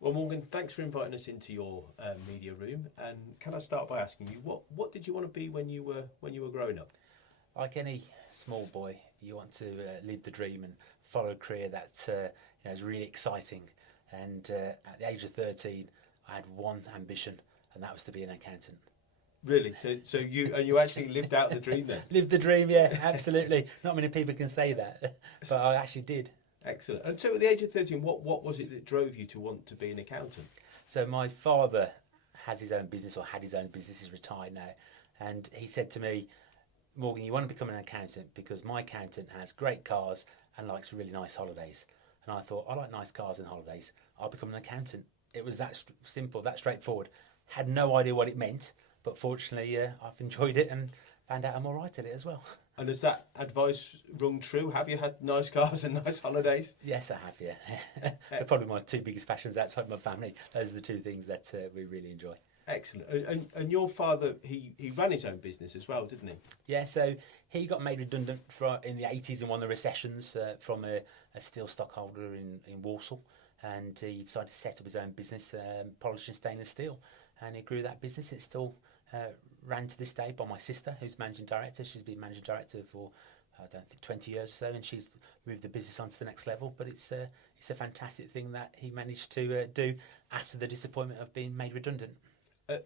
Well, Morgan, thanks for inviting us into your media room. And can I start by asking you what did you want to be when you were growing up? Like any small boy, you want to live the dream and follow a career that is really exciting. And at the age of 13, I had one ambition, and that was to be an accountant. Really? So you actually lived out the dream then? Lived the dream, yeah, absolutely. Not many people can say that, but I actually did. Excellent. And so at the age of 13, what was it that drove you to want to be an accountant? So my father has his own business, or had his own business. He's retired now, and he said to me, Morgan, you want to become an accountant because my accountant has great cars and likes really nice holidays. And I thought, I like nice cars and holidays. I'll become an accountant. It was that simple, that straightforward. Had no idea what it meant, but fortunately, I've enjoyed it and found out I'm all right at it as well. And has that advice rung true? Have you had nice cars and nice holidays? Yes, I have, yeah. They're probably my two biggest passions outside my family. Those are the two things that we really enjoy. Excellent. And your father, he ran his own business as well, didn't he? Yeah, so he got made redundant in the 80s in one of the recessions from a steel stockholder in Walsall, and he decided to set up his own business, polishing stainless steel, and he grew that business. It's still ran to this day by my sister, who's managing director. She's been managing director for I don't think 20 years or so, and she's moved the business on to the next level. But it's a fantastic thing that he managed to do after the disappointment of being made redundant.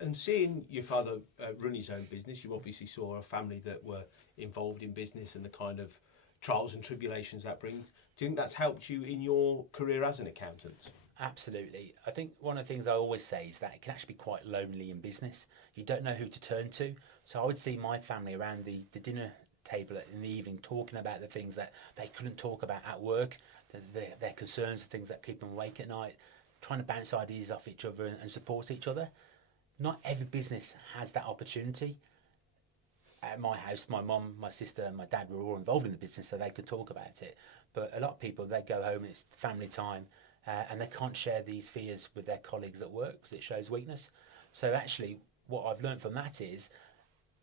And seeing your father run his own business, you obviously saw a family that were involved in business and the kind of trials and tribulations that brings. Do you think that's helped you in your career as an accountant? Absolutely. I think one of the things I always say is that it can actually be quite lonely in business. You don't know who to turn to. So I would see my family around the dinner table in the evening talking about the things that they couldn't talk about at work, their concerns, the things that keep them awake at night, trying to bounce ideas off each other and support each other. Not every business has that opportunity. At my house, my mum, my sister, and my dad were all involved in the business, so they could talk about it. But a lot of people, they go home and it's family time, and they can't share these fears with their colleagues at work because it shows weakness. So actually, what I've learned from that is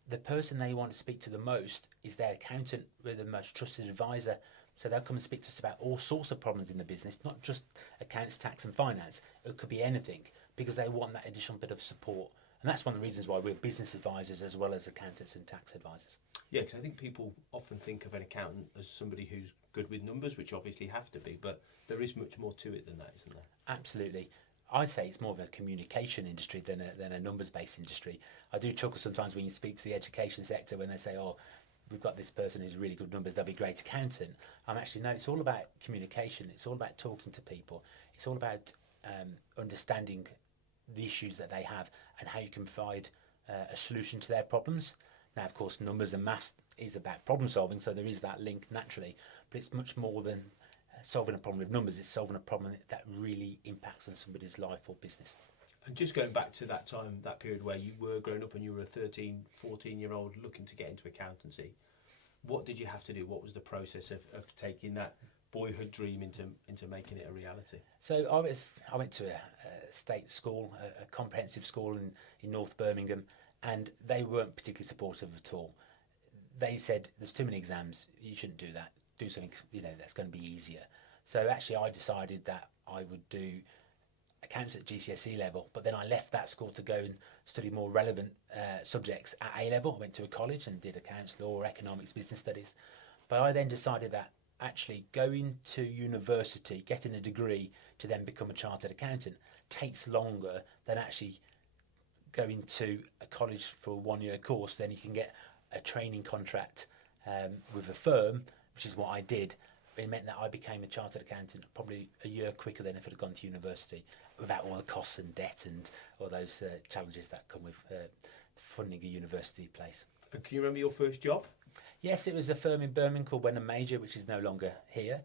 the person they want to speak to the most is their accountant, with the most trusted advisor. So they'll come and speak to us about all sorts of problems in the business, not just accounts, tax, and finance. It could be anything, because they want that additional bit of support. And that's one of the reasons why we're business advisors as well as accountants and tax advisors. Yeah, because I think people often think of an accountant as somebody who's good with numbers, which obviously have to be, but there is much more to it than that, isn't there? Absolutely. I'd say it's more of a communication industry than a numbers-based industry. I do chuckle sometimes when you speak to the education sector when they say, oh, we've got this person who's really good numbers, they'll be a great accountant. I'm actually, no, it's all about communication. It's all about talking to people. It's all about understanding the issues that they have and how you can provide a solution to their problems. Now, of course, numbers and maths is about problem solving, so there is that link naturally, but it's much more than solving a problem with numbers. It's solving a problem that really impacts on somebody's life or business. And just going back to that time, that period where you were growing up and you were a 13, 14-year-old looking to get into accountancy, what did you have to do? What was the process of taking that boyhood dream into making it a reality? So I went to a state school, a comprehensive school in North Birmingham, and they weren't particularly supportive at all. They said, there's too many exams, you shouldn't do that. Do something that's going to be easier. So actually I decided that I would do accounts at GCSE level, but then I left that school to go and study more relevant subjects at A level. I went to a college and did accounts, law, economics, business studies. But I then decided that actually going to university, getting a degree to then become a chartered accountant takes longer than actually going to a college for a 1-year course. Then you can get a training contract with a firm, which is what I did. It meant that I became a chartered accountant probably a year quicker than if I'd gone to university, without all the costs and debt and all those challenges that come with funding a university place. And can you remember your first job? Yes, it was a firm in Birmingham called Wenham Major, which is no longer here.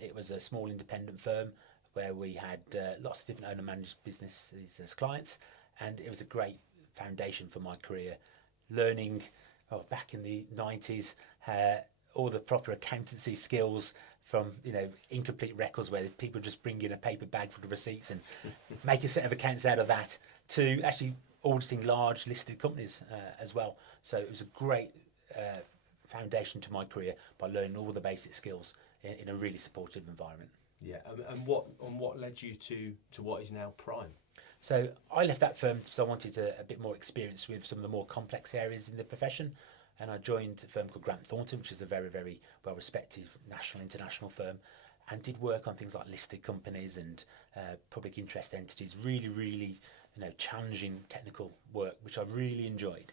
It was a small independent firm where we had lots of different owner-managed businesses as clients, and it was a great foundation for my career. Learning, back in the 90s, all the proper accountancy skills, from incomplete records where people just bring in a paper bag full of receipts and make a set of accounts out of that, to actually auditing large listed companies as well. So it was a great foundation to my career by learning all the basic skills in a really supportive environment. Yeah, and what led you to what is now Prime? So I left that firm because I wanted a bit more experience with some of the more complex areas in the profession. And I joined a firm called Grant Thornton, which is a very, very well-respected national, international firm, and did work on things like listed companies and public interest entities. Really, really, challenging technical work, which I really enjoyed.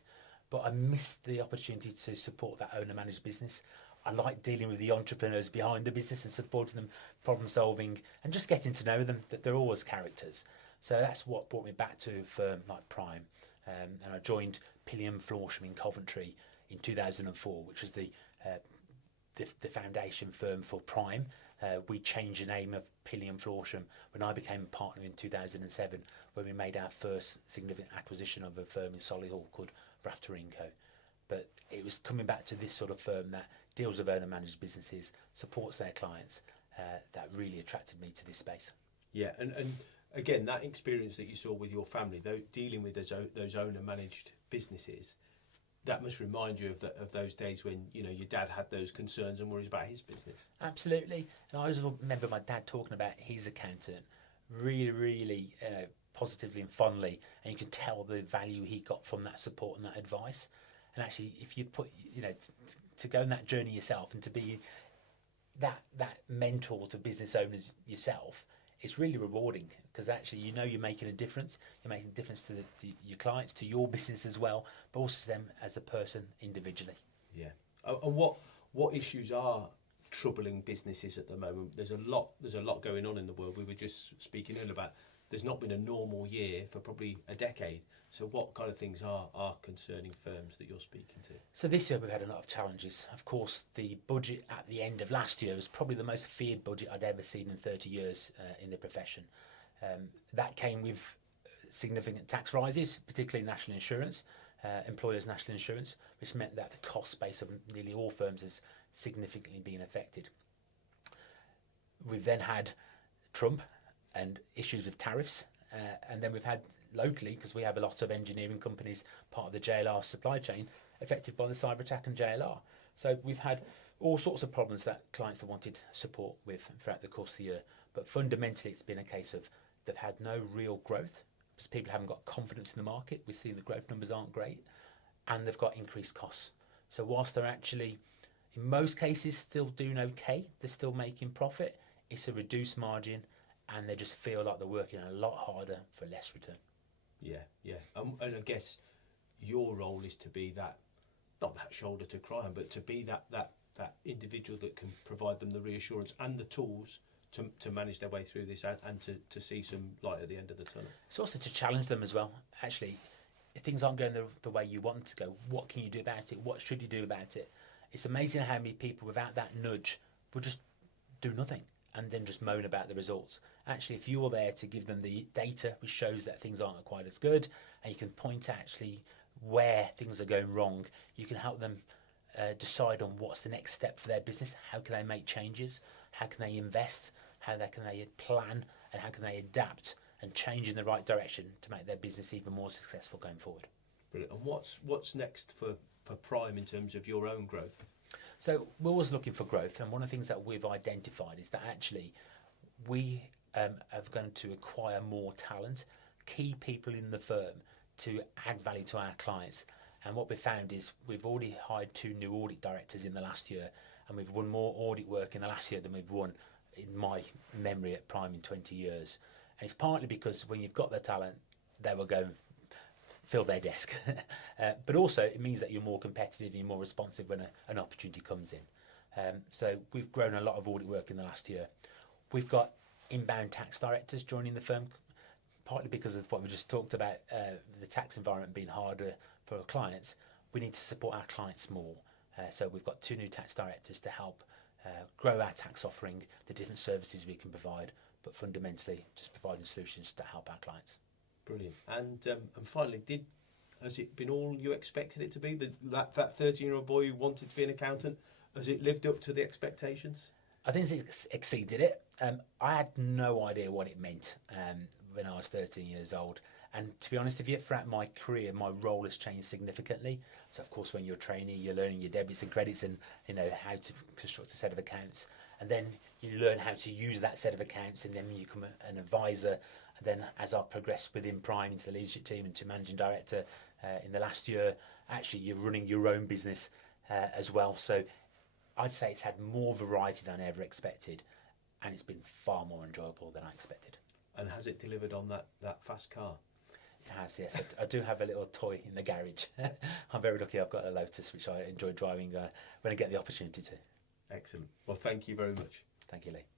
But I missed the opportunity to support that owner-managed business. I like dealing with the entrepreneurs behind the business and supporting them, problem solving, and just getting to know them. That they're always characters. So that's what brought me back to a firm like Prime, and I joined Pillion Florsham in Coventry in 2004, which was the foundation firm for Prime. We changed the name of Pillion Florsham when I became a partner in 2007, when we made our first significant acquisition of a firm in Solihull called Rafter & Co. But it was coming back to this sort of firm that deals with owner-managed businesses, supports their clients, that really attracted me to this space. Yeah, and again, that experience that you saw with your family, though, dealing with those owner-managed businesses, that must remind you of those days when your dad had those concerns and worries about his business. Absolutely, and I always remember my dad talking about his accountant really, really positively and fondly, and you can tell the value he got from that support and that advice. And actually, if you put to go on that journey yourself and to be that mentor to business owners yourself, it's really rewarding, because actually you're making a difference. You're making a difference to your clients, to your business as well, but also to them as a person individually. Yeah. And what issues are troubling businesses at the moment? There's a lot going on in the world. We were just speaking earlier about there's not been a normal year for probably a decade. So what kind of things are concerning firms that you're speaking to? So this year we've had a lot of challenges. Of course, the budget at the end of last year was probably the most feared budget I'd ever seen in 30 years in the profession. That came with significant tax rises, particularly national insurance, employers' national insurance, which meant that the cost base of nearly all firms has significantly been affected. We've then had Trump and issues with tariffs, and then we've had locally, because we have a lot of engineering companies, part of the JLR supply chain, affected by the cyber attack and JLR. So we've had all sorts of problems that clients have wanted support with throughout the course of the year. But fundamentally, it's been a case of they've had no real growth because people haven't got confidence in the market. We see the growth numbers aren't great, and they've got increased costs. So whilst they're actually, in most cases, still doing okay, they're still making profit, it's a reduced margin, and they just feel like they're working a lot harder for less return. Yeah. And I guess your role is to be that, not that shoulder to cry on, but to be that individual that can provide them the reassurance and the tools to manage their way through this and to see some light at the end of the tunnel. It's also to challenge them as well. Actually, if things aren't going the way you want them to go, what can you do about it? What should you do about it? It's amazing how many people without that nudge will just do nothing and then just moan about the results. Actually, if you're there to give them the data which shows that things aren't quite as good, and you can point actually where things are going wrong, you can help them decide on what's the next step for their business. How can they make changes? How can they invest? How can they plan? And how can they adapt and change in the right direction to make their business even more successful going forward? Brilliant. And what's next for Prime in terms of your own growth? So we're always looking for growth, and one of the things that we've identified is that actually we are going to acquire more talent, key people in the firm to add value to our clients. And what we found is we've already hired 2 new audit directors in the last year, and we've won more audit work in the last year than we've won in my memory at Prime in 20 years. And it's partly because when you've got the talent, they will go and fill their desk. But also it means that you're more competitive and you're more responsive when an opportunity comes in. So we've grown a lot of audit work in the last year. We've got inbound tax directors joining the firm, partly because of what we just talked about, the tax environment being harder for our clients. We need to support our clients more. So we've got 2 new tax directors to help grow our tax offering, the different services we can provide, but fundamentally just providing solutions to help our clients. Brilliant. And finally, has it been all you expected it to be? That 13-year-old boy who wanted to be an accountant, has it lived up to the expectations? I think it's exceeded it. I had no idea what it meant when I was 13 years old. And to be honest with you, throughout my career, my role has changed significantly. So of course, when you're a trainee, you're learning your debits and credits and how to construct a set of accounts. And then you learn how to use that set of accounts, and then you become an advisor. And then as I've progressed within Prime into the leadership team and to managing director in the last year, actually you're running your own business as well. So I'd say it's had more variety than I ever expected, and it's been far more enjoyable than I expected. And has it delivered on that fast car? It has, yes. I do have a little toy in the garage. I'm very lucky I've got a Lotus, which I enjoy driving when I get the opportunity to. Excellent. Well, thank you very much. Thank you, Lee.